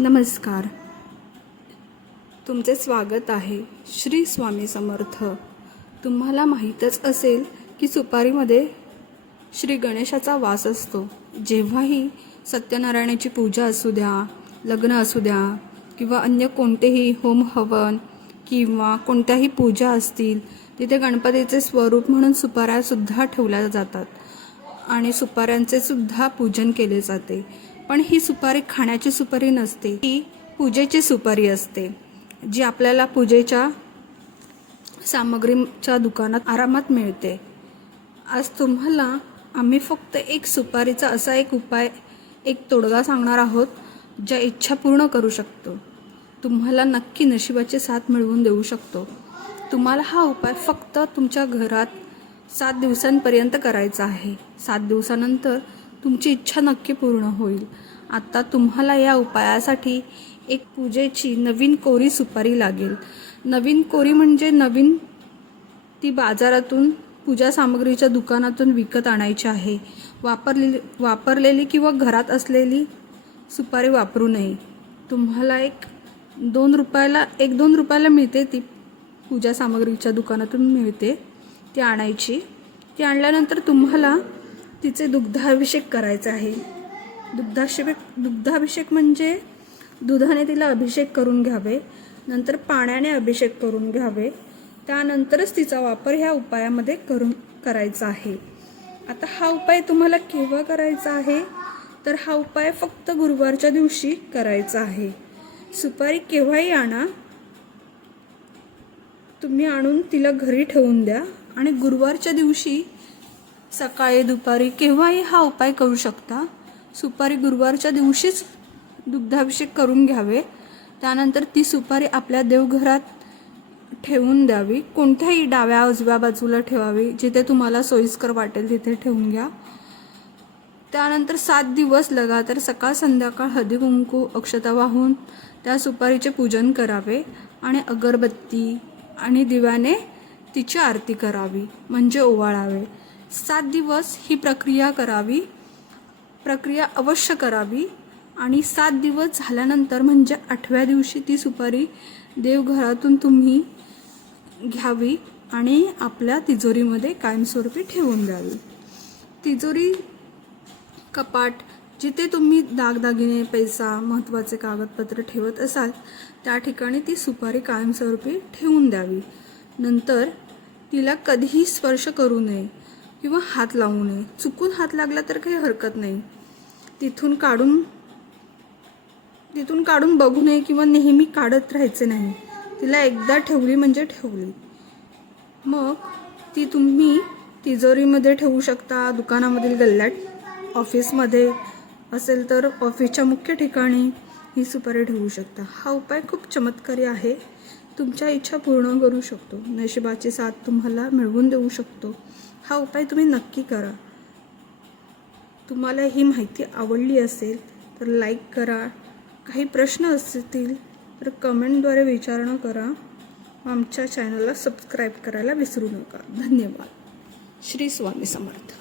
नमस्कार. तुमचे स्वागत आहे श्री स्वामी समर्थ. तुम्हाला माहीतच असेल की सुपारीमध्ये श्री गणेशाचा वास असतो. जेव्हाही सत्यनारायणाची पूजा असू द्या, लग्न असू द्या किंवा अन्य कोणतेही होम हवन किंवा कोणत्याही पूजा असतील, तिथे गणपतीचे स्वरूप म्हणून सुपाऱ्यासुद्धा ठेवल्या जातात आणि सुपाऱ्यांचे सुद्धा पूजन केले जाते. पण ही सुपारी खाण्याची सुपारी नसते, ही पूजेची सुपारी असते, जी आपल्याला पूजेच्या सामग्रीच्या दुकानात आरामात मिळते. आज तुम्हाला आम्ही फक्त एक सुपारीचा असा एक उपाय, एक तोडगा सांगणार आहोत, ज्या इच्छा पूर्ण करू शकतो. तुम्हाला नक्की नशिबाची साथ मिळवून देऊ शकतो. तुम्हाला हा उपाय फक्त तुमच्या घरात 7 दिवसांपर्यंत करायचा आहे. 7 दिवसानंतर तुमची इच्छा नक्की पूर्ण होईल. आता तुम्हाला या उपायासाठी एक पूजेची नवीन कोरी सुपारी लागेल. नवीन कोरी म्हणजे नवीन, ती बाजारातून पूजा सामग्रीच्या दुकानातून विकत आणायची आहे. वापरलेली किंवा घरात असलेली सुपारी वापरू नये. तुम्हाला 1-2 रुपयाला मिळते, ती पूजा सामग्रीच्या दुकानातून मिळते, ती आणायची. ती आणल्यानंतर तुम्हाला तिचे दुग्धाभिषेक करायचा आहे. दुग्धाभिषेक म्हणजे दुधाने तिला अभिषेक करून घ्यावे, नंतर पाण्याने अभिषेक करून घ्यावे, त्यानंतरच तिचा वापर ह्या उपायामध्ये करायचा आहे. आता हा उपाय तुम्हाला केव्हा करायचा आहे, तर हा उपाय फक्त गुरुवारच्या दिवशी करायचा आहे. सुपारी केव्हाही आणा, तुम्ही आणून तिला घरी ठेवून द्या आणि गुरुवारच्या दिवशी सकाळी दुपारी केव्हाही हा उपाय करू शकता. सुपारी गुरुवारच्या दिवशीच दुग्धाभिषेक करून घ्यावे. त्यानंतर ती सुपारी आपल्या देवघरात ठेवून द्यावी. कोणत्याही डाव्या उजव्या बाजूला ठेवावी, जिथे तुम्हाला सोयीस्कर वाटेल तिथे ठेवून घ्या. त्यानंतर 7 दिवस लगातार सकाळ संध्याकाळ हळदी कुंकू अक्षता वाहून त्या सुपारीचे पूजन करावे आणि अगरबत्ती आणि दिव्याने तिची आरती करावी, म्हणजे ओवाळावे. 7 दिवस ही प्रक्रिया अवश्य करावी आणि 7 दिवस झाल्यानंतर म्हणजे 8व्या दिवशी ती सुपारी देवघरातून तुम्ही घ्यावी आणि आपल्या तिजोरीमध्ये कायमस्वरूपी ठेवून द्यावी. तिजोरी, कपाट, जिथे तुम्ही दागदागिने, पैसा, महत्त्वाचे कागदपत्र ठेवत असाल, त्या ठिकाणी ती सुपारी कायमस्वरूपी ठेवून द्यावी. नंतर तिला कधीही स्पर्श करू नये किंवा हात लावू नये. चुकून हात लागला तर काही हरकत नाही. तिथून काढून बघू नये किंवा नेहमी काढत राहायचे नाही. तिला एकदा ठेवली म्हणजे ठेवली. मग ती तुम्ही तिजोरीमध्ये ठेवू शकता, दुकानामधील गल्ल्यात, ऑफिसमध्ये असेल तर ऑफिसच्या मुख्य ठिकाणी ही सुपारी ठेवू शकता. हा उपाय खूप चमत्कारी आहे. तुमच्या इच्छा पूर्ण करू शकतो. नशिबाची साथ तुम्हाला मिळवून देऊ शकतो. हा उपाय तुम्ही नक्की करा. तुम्हाला ही माहिती आवडली असेल तर लाईक करा. काही प्रश्न असतील तर कमेंटद्वारे विचारणा करा. आमच्या चॅनलला सबस्क्राईब करायला विसरू नका. धन्यवाद. श्री स्वामी समर्थ.